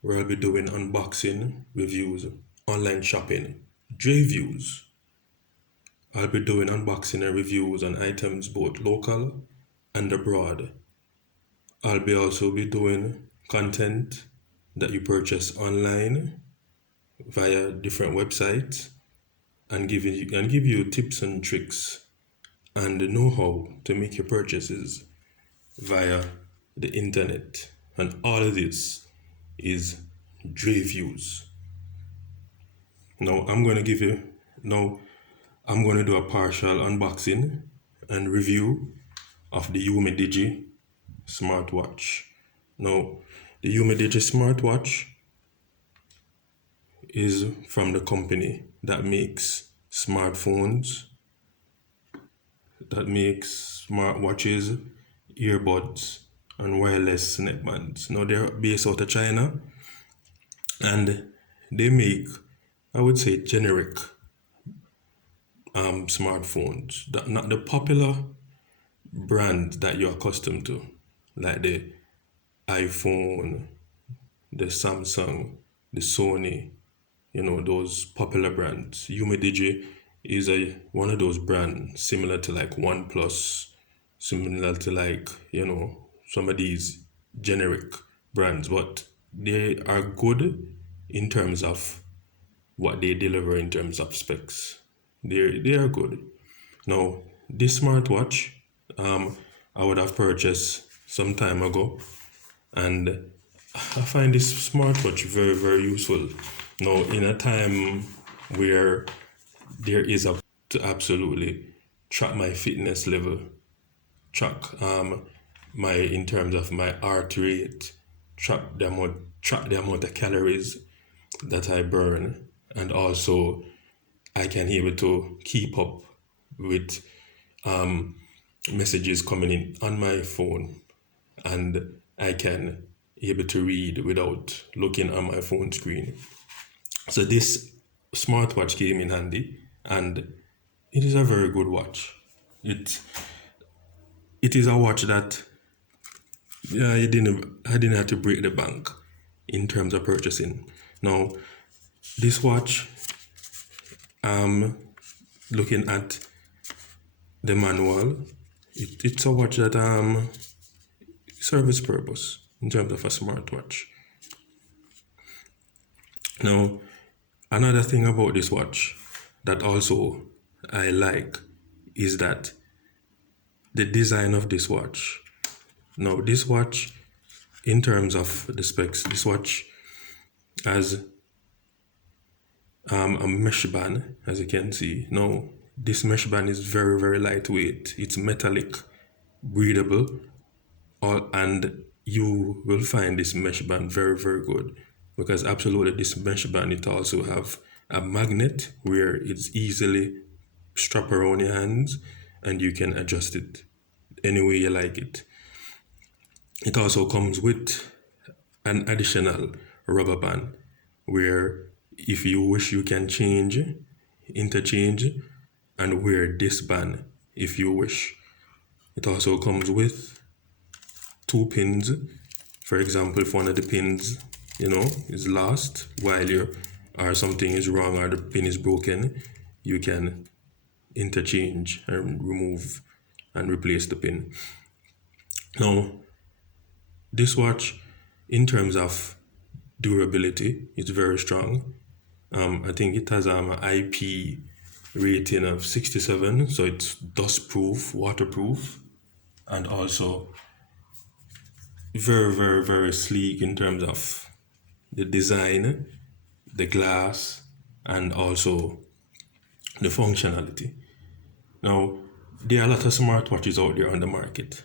where I'll be doing unboxing, reviews, online shopping, DRE Views. I'll be doing unboxing and reviews on items both local and abroad. I'll be also be doing content that you purchase online via different websites and give you tips and tricks and the know-how to make your purchases via the internet. And all of this is DRE Views. Now I'm going to do a partial unboxing and review of the UMIDIGI smartwatch. Now, the UMIDIGI smartwatch is from the company that makes smartphones, that makes smartwatches, earbuds, and wireless neckbands. Now, they're based out of China, and they make, I would say, generic smartphones, not the popular brand that you're accustomed to, like the iPhone, the Samsung, the Sony, those popular brands. UMIDIGI is one of those brands similar to like OnePlus, similar to like, some of these generic brands, but they are good in terms of what they deliver in terms of specs. They are good. Now, this smartwatch, I would have purchased some time ago, and I find this smartwatch very, very useful. Now, in a time where there is to absolutely track my fitness level, track my in terms of my heart rate, track the amount of calories that I burn, and also I can be able to keep up with messages coming in on my phone, and I can be able to read without looking on my phone screen. So this smartwatch came in handy, and it is a very good watch. It is a watch that I didn't have to break the bank in terms of purchasing. Now, this watch, looking at the manual, it's a watch that serves its purpose in terms of a smartwatch. Now, another thing about this watch that also I like is that the design of this watch. Now, this watch, in terms of the specs, this watch has a mesh band, as you can see. Now, this mesh band is very, very lightweight. It's metallic, breathable, and you will find this mesh band very, very good, because absolutely this mesh band, it also have a magnet where it's easily strap around your hands and you can adjust it any way you like it. It also comes with an additional rubber band where if you wish you can interchange and wear this band if you wish. It also comes with 2 pins. For example, if one of the pins is lost or something is wrong or the pin is broken, you can interchange and remove and replace the pin. Now, this watch, in terms of durability, is very strong. I think it has an IP rating of 67, so it's dust proof, waterproof, and also very, very, very sleek in terms of the design, the glass, and also the functionality. Now, there are a lot of smartwatches out there on the market.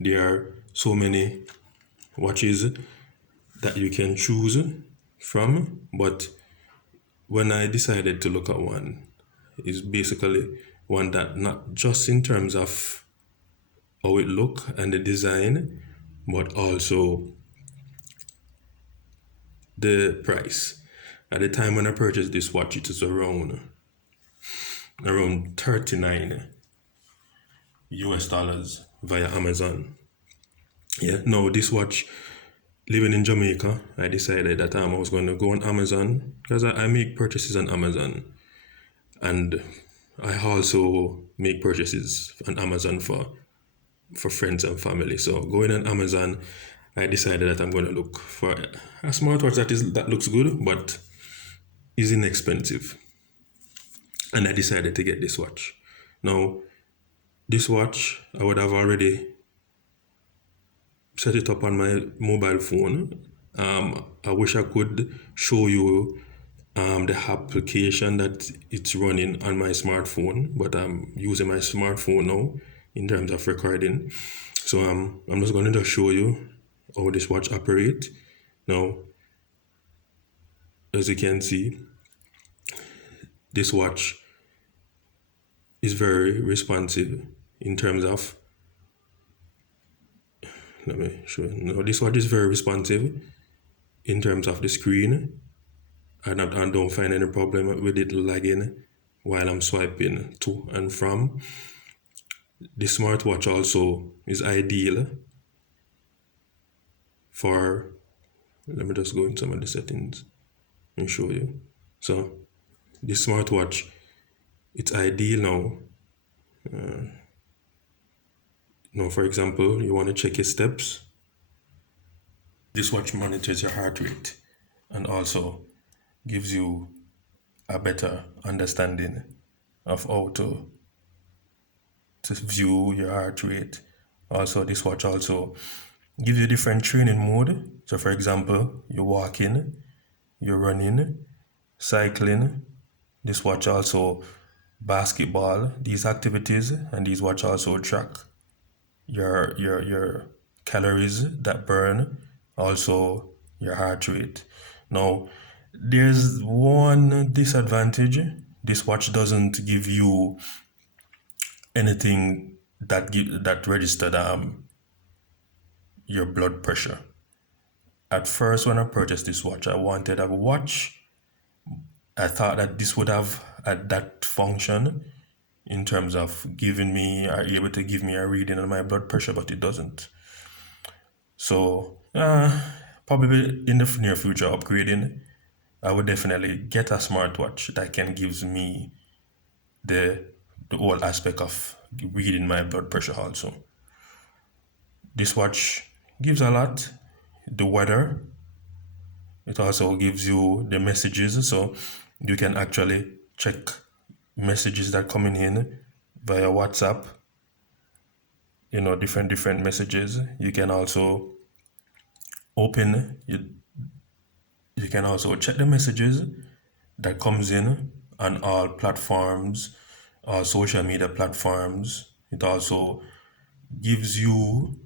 There are so many watches that you can choose from, but when I decided to look at one, it's basically one that not just in terms of how it look and the design, but also the price. At the time when I purchased this watch, it was around 39 US dollars via Amazon. Yeah, no, this watch, living in Jamaica, I decided that I was going to go on Amazon because I make purchases on Amazon, and I also make purchases on Amazon for friends and family. So going on Amazon, I decided that I'm going to look for a smartwatch that looks good but is inexpensive, and I decided to get this watch. Now, this watch I would have already set it up on my mobile phone. I wish I could show you the application that it's running on my smartphone, but I'm using my smartphone now in terms of recording. So I'm just going to show you how this watch operates. Now, as you can see, this watch is very responsive in terms of, let me show you. Now, this watch is very responsive in terms of the screen. I don't find any problem with it lagging while I'm swiping to and from. The smartwatch also is ideal for, let me just go in some of the settings and show you. So this smartwatch, it's ideal now. Now, for example, you want to check your steps. This watch monitors your heart rate and also gives you a better understanding of how to view your heart rate. Also, this watch also gives you different training mode. So for example, you're walking, you're running, cycling. This watch also basketball, these activities, and these watch also track your calories that burn, also your heart rate. Now, there's one disadvantage. This watch doesn't give you anything that registered your blood pressure. At first, when I purchased this watch, I wanted a watch. I thought that this would have that function in terms of giving me, are able to give me a reading on my blood pressure, but it doesn't. So probably in the near future, upgrading, I would definitely get a smartwatch that can give me the whole aspect of reading my blood pressure also. This watch gives a lot. The weather, it also gives you the messages, so you can actually check messages that coming in via WhatsApp, different messages. You can also you can also check the messages that comes in on all platforms, all social media platforms. It also gives you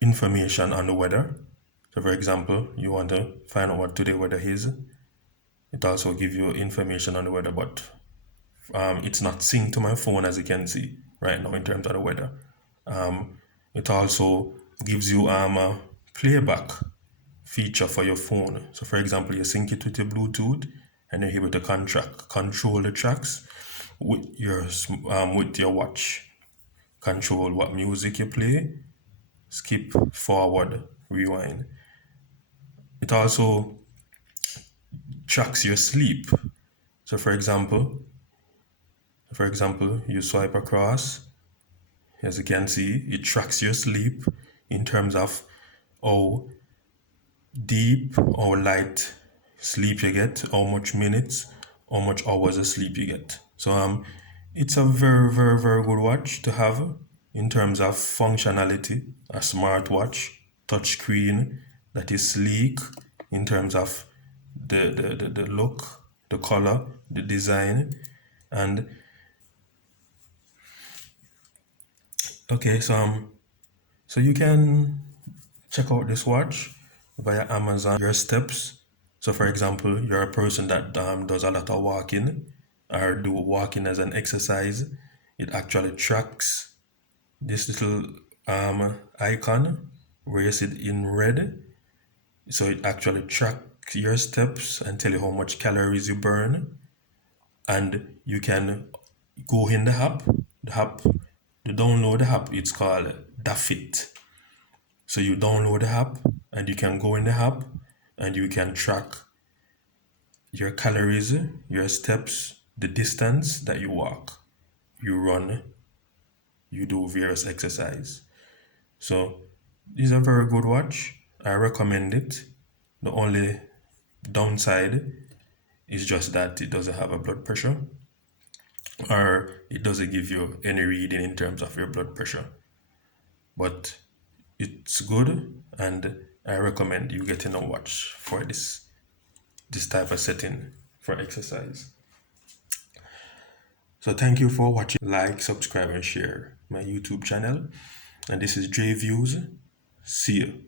information on the weather. So for example, you want to find out what today weather is. It also gives you information on the weather, but it's not synced to my phone, as you can see right now in terms of the weather. It also gives you a playback feature for your phone. So for example, you sync it with your Bluetooth and you're able to control the tracks with your watch. Control what music you play, skip, forward, rewind. It also tracks your sleep. So for example, you swipe across, as you can see, it tracks your sleep in terms of how deep or light sleep you get, how much minutes, how much hours of sleep you get. So it's a very, very, very good watch to have in terms of functionality. A smartwatch, touchscreen that is sleek in terms of the look, the color, the design, and okay, so you can check out this watch via Amazon, your steps. So for example, you're a person that does a lot of walking or do walking as an exercise. It actually tracks this little icon where you see it in red. So it actually tracks your steps and tell you how much calories you burn. and you can go in the app, the download the app, it's called DAFIT. So you download the app and you can go in the app and you can track your calories, your steps, the distance that you walk, you run, you do various exercise. So it's a very good watch. I recommend it. The only downside is just that it doesn't have a blood pressure, or it doesn't give you any reading in terms of your blood pressure. But it's good, and I recommend you getting a watch for this type of setting for exercise. So thank you for watching. Like, subscribe, and share my YouTube channel. And this is DRE Views. See you.